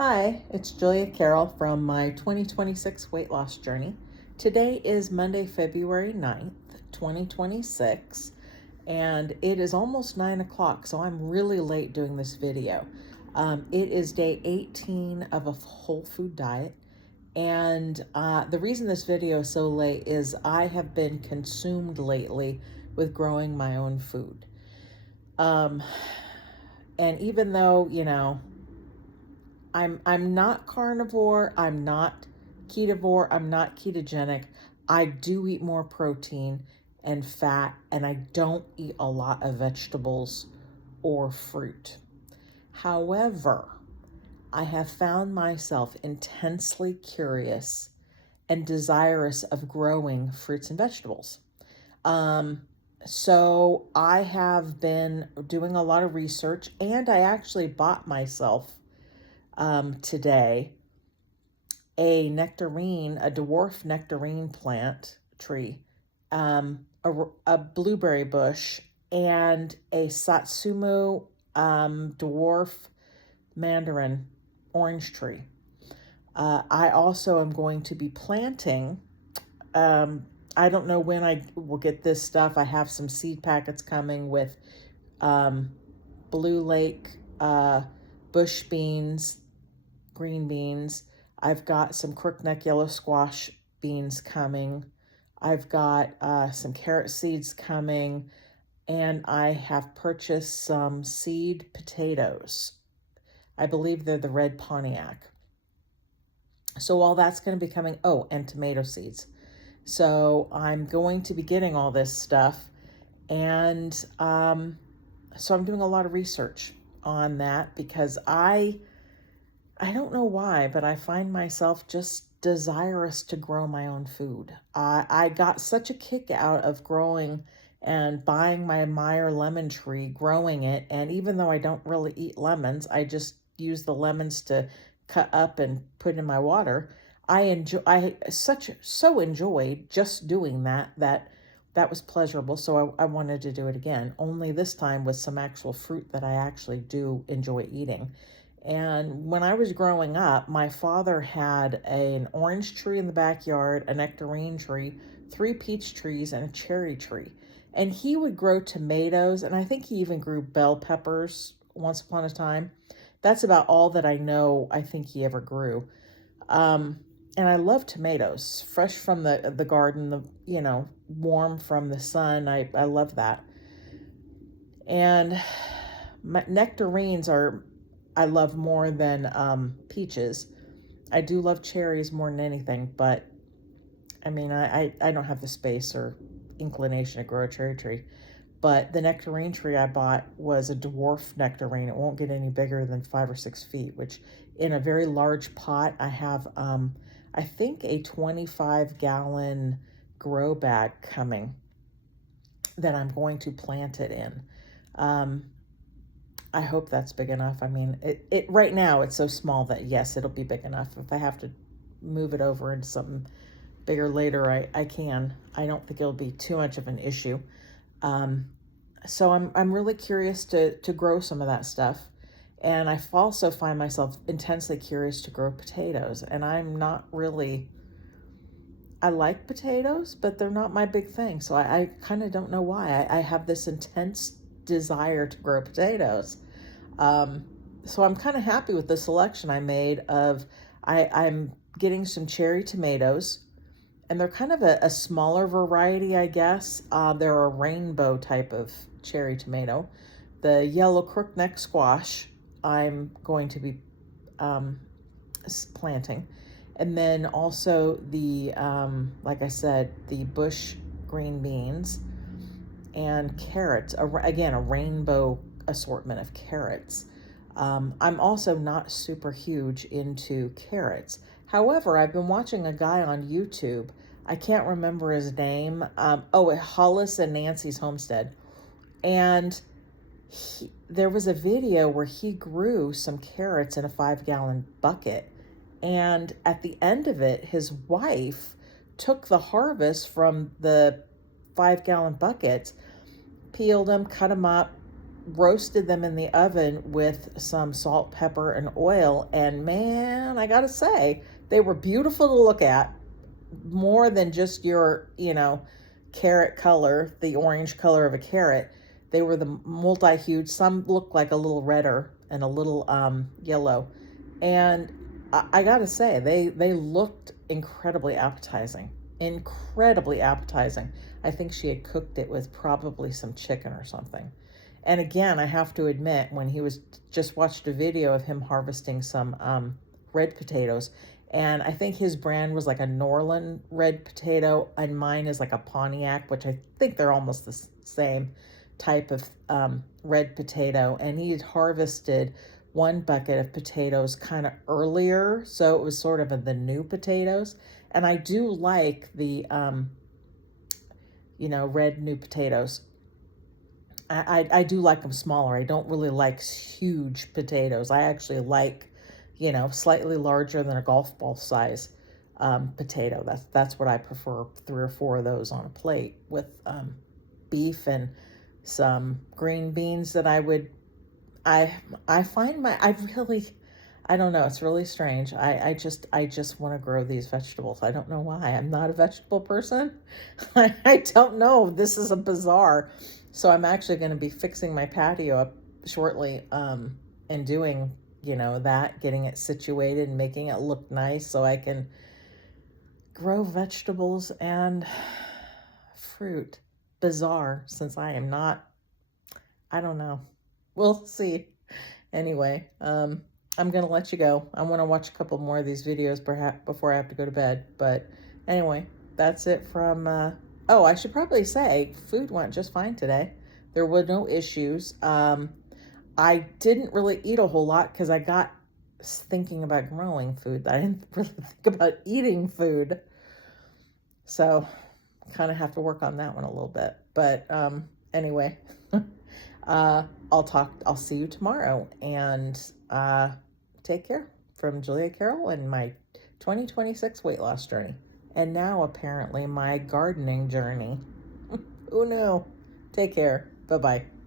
Hi, it's Julia Carroll from my 2026 weight loss journey. Today is Monday, February 9th, 2026, and it is almost 9 o'clock, so I'm really late doing this video. It is day 18 of a whole food diet, and the reason this video is so late is I have been consumed lately with growing my own food. And even though, I'm not carnivore, I'm not ketovore, I'm not ketogenic. I do eat more protein and fat, and I don't eat a lot of vegetables or fruit. However, I have found myself intensely curious and desirous of growing fruits and vegetables. So I have been doing a lot of research, and I actually bought myself today a dwarf nectarine plant tree, a blueberry bush, and a Satsumu dwarf mandarin orange tree. I also am going to be planting, I don't know when I will get this stuff. I have some seed packets coming with Blue Lake bush beans, green beans. I've got some crookneck yellow squash beans coming. I've got some carrot seeds coming, and I have purchased some seed potatoes. I believe they're the red Pontiac. So all that's going to be coming. Oh, and tomato seeds. So I'm going to be getting all this stuff, and so I'm doing a lot of research on that because I don't know why, but I find myself just desirous to grow my own food. I got such a kick out of growing and buying my Meyer lemon tree, growing it, and even though I don't really eat lemons, I just use the lemons to cut up and put in my water. I so enjoyed just doing that was pleasurable, so I wanted to do it again, only this time with some actual fruit that I actually do enjoy eating. And when I was growing up, my father had an orange tree in the backyard, a nectarine tree, 3 peach trees, and a cherry tree. And he would grow tomatoes, and I think he even grew bell peppers once upon a time. That's about all that I know I think he ever grew. And I love tomatoes, fresh from the garden, warm from the sun. I love that. And nectarines I love more than peaches. I do love cherries more than anything, but I mean, I don't have the space or inclination to grow a cherry tree. But the nectarine tree I bought was a dwarf nectarine. It won't get any bigger than 5 or 6 feet, which in a very large pot, I have, I think, a 25-gallon grow bag coming that I'm going to plant it in. I hope that's big enough. I mean, it right now it's so small that yes, it'll be big enough. If I have to move it over into something bigger later, I can. I don't think it'll be too much of an issue. So I'm really curious to grow some of that stuff. And I also find myself intensely curious to grow potatoes. And I'm not really, I like potatoes, but they're not my big thing. So I kind of don't know why. I have this intense desire to grow potatoes. So I'm kind of happy with the selection I made of, I'm getting some cherry tomatoes, and they're kind of a smaller variety, I guess. They're a rainbow type of cherry tomato. The yellow crookneck squash I'm going to be planting. And then also the, like I said, the bush green beans and carrots. Again, a rainbow assortment of carrots. I'm also not super huge into carrots. However, I've been watching a guy on YouTube. I can't remember his name. Hollis and Nancy's Homestead. And there was a video where he grew some carrots in a 5-gallon bucket. And at the end of it, his wife took the harvest from the 5-gallon buckets, peeled them, cut them up, roasted them in the oven with some salt, pepper, and oil. And man, I gotta say, they were beautiful to look at, more than just your, carrot color, the orange color of a carrot. They were the multi-hued. Some looked like a little redder and a little yellow. And I gotta say, they looked incredibly appetizing. Incredibly appetizing. I think she had cooked it with probably some chicken or something. And again, I have to admit, when he was just watched a video of him harvesting some red potatoes, and I think his brand was like a Norland red potato, and mine is like a Pontiac, which I think they're almost the same type of red potato. And he had harvested one bucket of potatoes kind of earlier, so it was sort of the new potatoes. And I do like the red new potatoes. I do like them smaller. I don't really like huge potatoes. I actually like, slightly larger than a golf ball size potato. That's what I prefer, 3 or 4 of those on a plate with beef and some green beans that I find I don't know, it's really strange. I just want to grow these vegetables. I don't know why. I'm not a vegetable person. I don't know. This is a bizarre. So I'm actually going to be fixing my patio up shortly, and doing, that, getting it situated and making it look nice so I can grow vegetables and fruit. Bizarre, since I am not, I don't know. We'll see. Anyway, I'm going to let you go. I want to watch a couple more of these videos perhaps before I have to go to bed. But anyway, that's it from, oh, I should probably say food went just fine today. There were no issues. I didn't really eat a whole lot because I got thinking about growing food. I didn't really think about eating food. So kind of have to work on that one a little bit. But anyway, I'll see you tomorrow, and take care, from Julia Carroll and my 2026 weight loss journey. And now apparently my gardening journey. Who knew? Take care. Bye-bye.